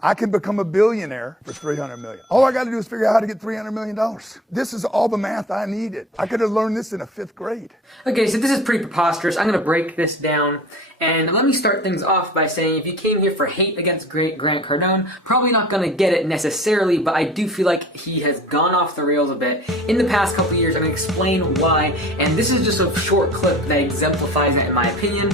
I can become a billionaire for $300 million. All I got to do is figure out how to get $300 million. This is all the math I needed. I could have learned this in a 5th grade. Okay, so this is pretty preposterous. I'm going to break this down. And let me start things off by saying if you came here for hate against Grant Cardone, probably not going to get it necessarily, but I do feel like he has gone off the rails a bit in the past couple of years. I'm going to explain why. And this is just a short clip that exemplifies that in my opinion.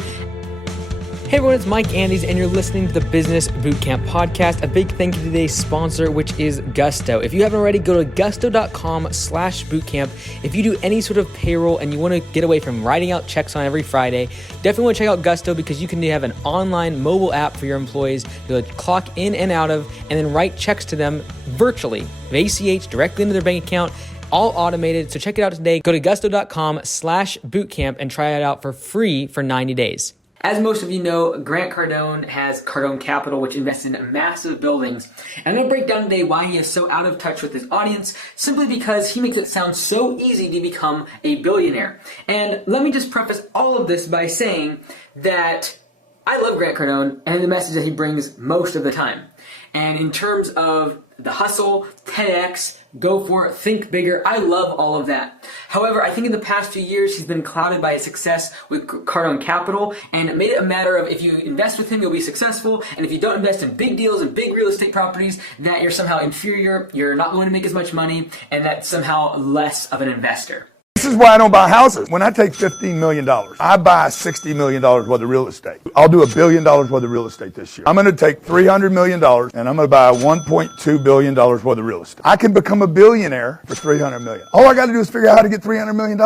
Hey everyone, it's Mike Andes, and you're listening to the Business Bootcamp Podcast. A big thank you to today's sponsor, which is Gusto. If you haven't already, go to gusto.com/bootcamp. If you do any sort of payroll and you want to get away from writing out checks on every Friday, definitely want to check out Gusto because you can have an online mobile app for your employees to clock in and out of and then write checks to them virtually, ACH, directly into their bank account. All automated. So check it out today. Go to gusto.com/bootcamp and try it out for free for 90 days. As most of you know, Grant Cardone has Cardone Capital, which invests in massive buildings. And I'm going to break down today why he is so out of touch with his audience, simply because he makes it sound so easy to become a billionaire. And let me just preface all of this by saying that I love Grant Cardone and the message that he brings most of the time. And in terms of the hustle, 10x, go for it, think bigger, I love all of that. However, I think in the past few years, he's been clouded by his success with Cardone Capital, and it made it a matter of if you invest with him, you'll be successful, and if you don't invest in big deals and big real estate properties, that you're somehow inferior, you're not going to make as much money, and that's somehow less of an investor. This is why I don't buy houses. When I take $15 million, I buy $60 million worth of real estate. I'll do $1 billion worth of real estate this year. I'm going to take $300 million and I'm going to buy $1.2 billion worth of real estate. I can become a billionaire for $300 million. All I got to do is figure out how to get $300 million.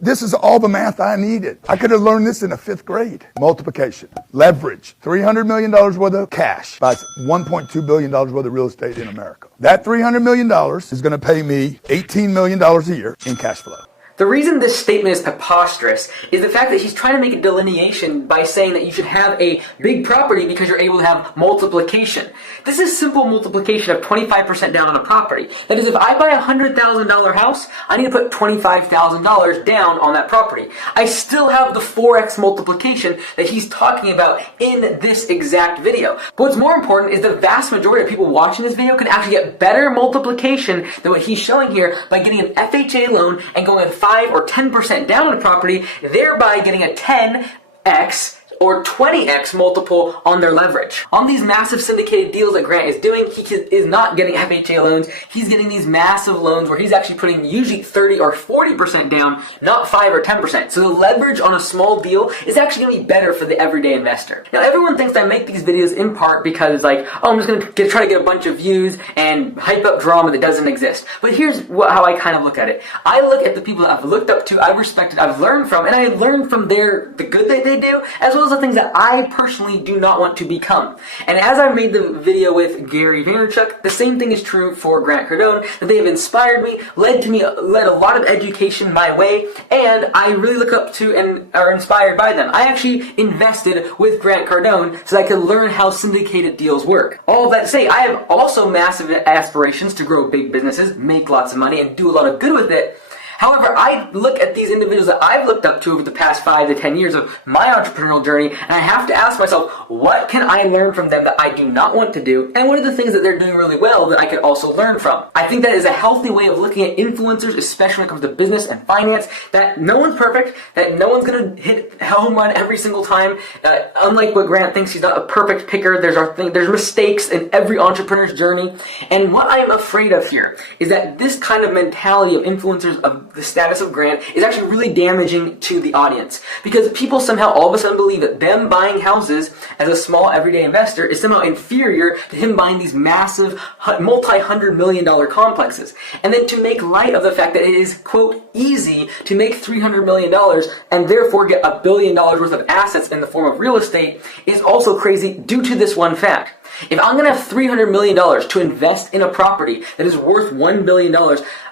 This is all the math I needed. I could have learned this in a 5th grade. Multiplication, leverage, $300 million worth of cash buys $1.2 billion worth of real estate in America. That $300 million is going to pay me $18 million a year in cash flow. The reason this statement is preposterous is the fact that he's trying to make a delineation by saying that you should have a big property because you're able to have multiplication. This is simple multiplication of 25% down on a property. That is, if I buy a $100,000 house, I need to put $25,000 down on that property. I still have the 4x multiplication that he's talking about in this exact video. But what's more important is the vast majority of people watching this video can actually get better multiplication than what he's showing here by getting an FHA loan and going at 5 or 10% down on a property, thereby getting a 10x or 20x multiple on their leverage. On these massive syndicated deals that Grant is doing, he is not getting FHA loans. He's getting these massive loans where he's actually putting usually 30 or 40% down, not 5 or 10%. So the leverage on a small deal is actually going to be better for the everyday investor. Now, everyone thinks I make these videos in part because I'm just going to try to get a bunch of views and hype up drama that doesn't exist. But here's how I kind of look at it. I look at the people that I've looked up to, I've respected, I've learned from, and I learned from the good that they do, as well as the things that I personally do not want to become. And as I made the video with Gary Vaynerchuk, the same thing is true for Grant Cardone, that they have inspired me, led a lot of education my way, and I really look up to and are inspired by them. I actually invested with Grant Cardone so that I could learn how syndicated deals work. All of that to say, I have also massive aspirations to grow big businesses, make lots of money, and do a lot of good with it. However, I look at these individuals that I've looked up to over the past 5 to 10 years of my entrepreneurial journey, and I have to ask myself, what can I learn from them that I do not want to do? And what are the things that they're doing really well that I could also learn from? I think that is a healthy way of looking at influencers, especially when it comes to business and finance, that no one's perfect, that no one's going to hit home run every single time. Unlike what Grant thinks, he's not a perfect picker. There's mistakes in every entrepreneur's journey. And what I am afraid of here is that this kind of mentality of influencers, of the status of Grant, is actually really damaging to the audience, because people somehow all of a sudden believe that them buying houses as a small everyday investor is somehow inferior to him buying these massive multi-$100 million complexes. And then to make light of the fact that it is, quote, easy to make $300 million and therefore get $1 billion worth of assets in the form of real estate is also crazy due to this one fact. If I'm going to have $300 million to invest in a property that is worth $1 billion,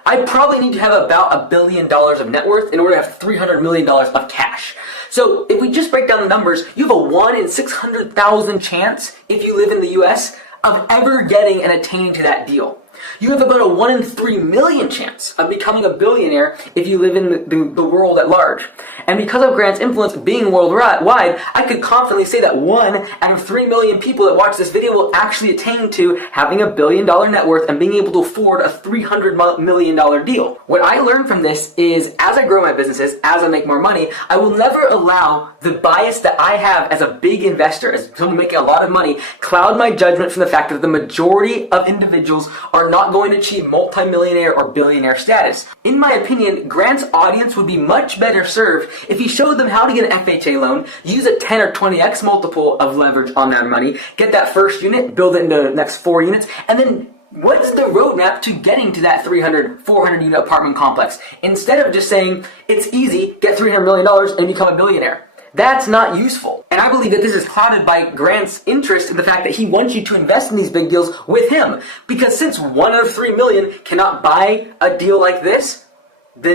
I probably need to have about $1 billion of net worth in order to have $300 million of cash. So if we just break down the numbers, you have a 1 in 600,000 chance, if you live in the US, of ever getting and attaining to that deal. You have about a 1 in 3 million chance of becoming a billionaire if you live in the world at large. And because of Grant's influence being worldwide, I could confidently say that 1 out of 3 million people that watch this video will actually attain to having $1 billion net worth and being able to afford a $300 million deal. What I learned from this is, as I grow my businesses, as I make more money, I will never allow the bias that I have as a big investor, as someone making a lot of money, cloud my judgment from the fact that the majority of individuals are not going to achieve multimillionaire or billionaire status. In my opinion, Grant's audience would be much better served if he showed them how to get an FHA loan, use a 10 or 20x multiple of leverage on that money, get that first unit, build it into the next 4 units, and then what's the roadmap to getting to that 300, 400 unit apartment complex? Instead of just saying, it's easy, get $300 million and become a billionaire. That's not useful. And I believe that this is clouded by Grant's interest in the fact that he wants you to invest in these big deals with him. Because since 1 out of 3 million cannot buy a deal like this, the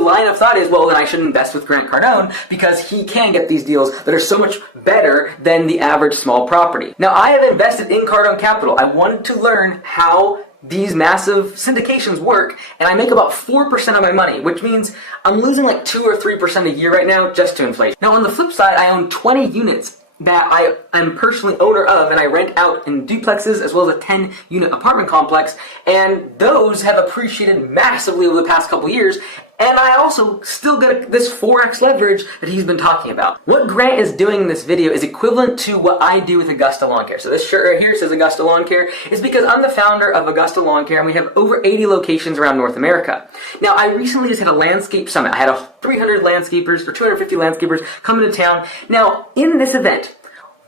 line of thought is, well, then I should invest with Grant Cardone because he can get these deals that are so much better than the average small property. Now, I have invested in Cardone Capital. I wanted to learn how these massive syndications work, and I make about 4% of my money, which means I'm losing like 2 or 3% a year right now just to inflation. Now, on the flip side, I own 20 units that I am personally owner of, and I rent out in duplexes as well as a 10-unit apartment complex, and those have appreciated massively over the past couple years, and I also still get this 4x leverage that he's been talking about. What Grant is doing in this video is equivalent to what I do with Augusta Lawn Care. So this shirt right here says Augusta Lawn Care. It's because I'm the founder of Augusta Lawn Care, and we have over 80 locations around North America. Now, I recently just had a landscape summit. I had 300 landscapers or 250 landscapers come into town. Now, in this event,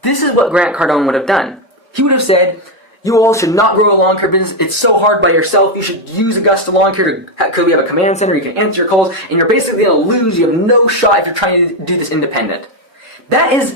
this is what Grant Cardone would have done. He would have said, you all should not grow a lawn care business. It's so hard by yourself. You should use Augusta Lawn Care because we have a command center. You can answer your calls, and you're basically going to lose. You have no shot if you're trying to do this independent. That is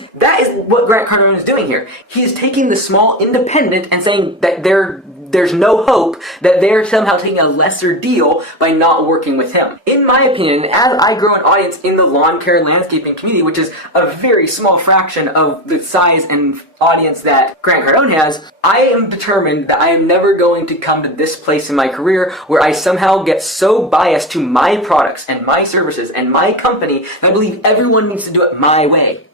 what Grant Cardone is doing here. He is taking the small independent and saying that there's no hope, that they're somehow taking a lesser deal by not working with him. In my opinion, as I grow an audience in the lawn care and landscaping community, which is a very small fraction of the size and audience that Grant Cardone has, I am determined that I am never going to come to this place in my career where I somehow get so biased to my products and my services and my company that I believe everyone needs to do it my way.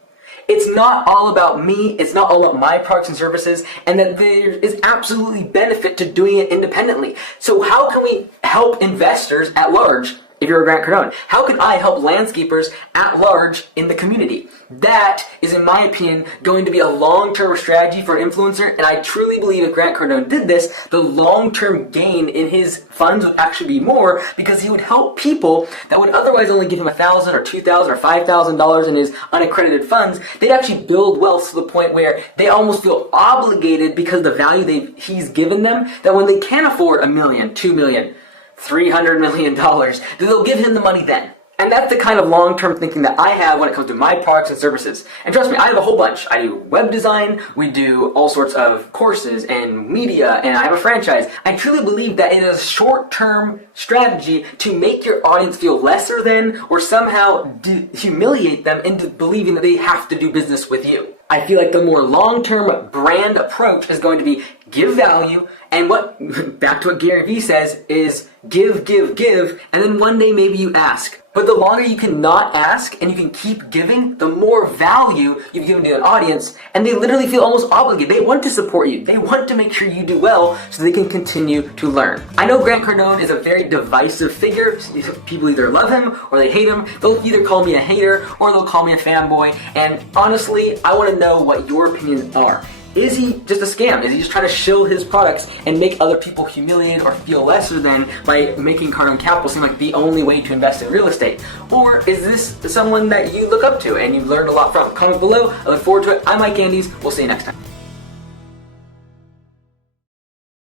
It's not all about me, it's not all about my products and services, and that there is absolutely benefit to doing it independently. So how can we help investors at large if you're a Grant Cardone? How can I help landscapers at large in the community? That is, in my opinion, going to be a long-term strategy for an influencer, and I truly believe if Grant Cardone did this, the long-term gain in his funds would actually be more because he would help people that would otherwise only give him $1,000 or $2,000 or $5,000 in his unaccredited funds. They'd actually build wealth to the point where they almost feel obligated because of the value he's given them, that when they can afford $1 million, $2 million, $300 million, they'll give him the money then. And that's the kind of long-term thinking that I have when it comes to my products and services. And trust me, I have a whole bunch. I do web design, we do all sorts of courses and media, and I have a franchise. I truly believe that it is a short-term strategy to make your audience feel lesser than or somehow humiliate them into believing that they have to do business with you. I feel like the more long-term brand approach is going to be give value, and back to what Gary Vee says, is give, and then one day maybe you ask. But the longer you can not ask and you can keep giving, the more value you've given to an audience, and they literally feel almost obligated. They want to support you. They want to make sure you do well so they can continue to learn. I know Grant Cardone is a very divisive figure. People either love him or they hate him. They'll either call me a hater or they'll call me a fanboy. And honestly, I want to know what your opinions are. Is he just a scam? Is he just trying to shill his products and make other people humiliated or feel lesser than by making Cardone Capital seem like the only way to invest in real estate? Or is this someone that you look up to and you've learned a lot from? Comment below. I look forward to it. I'm Mike Andes. We'll see you next time.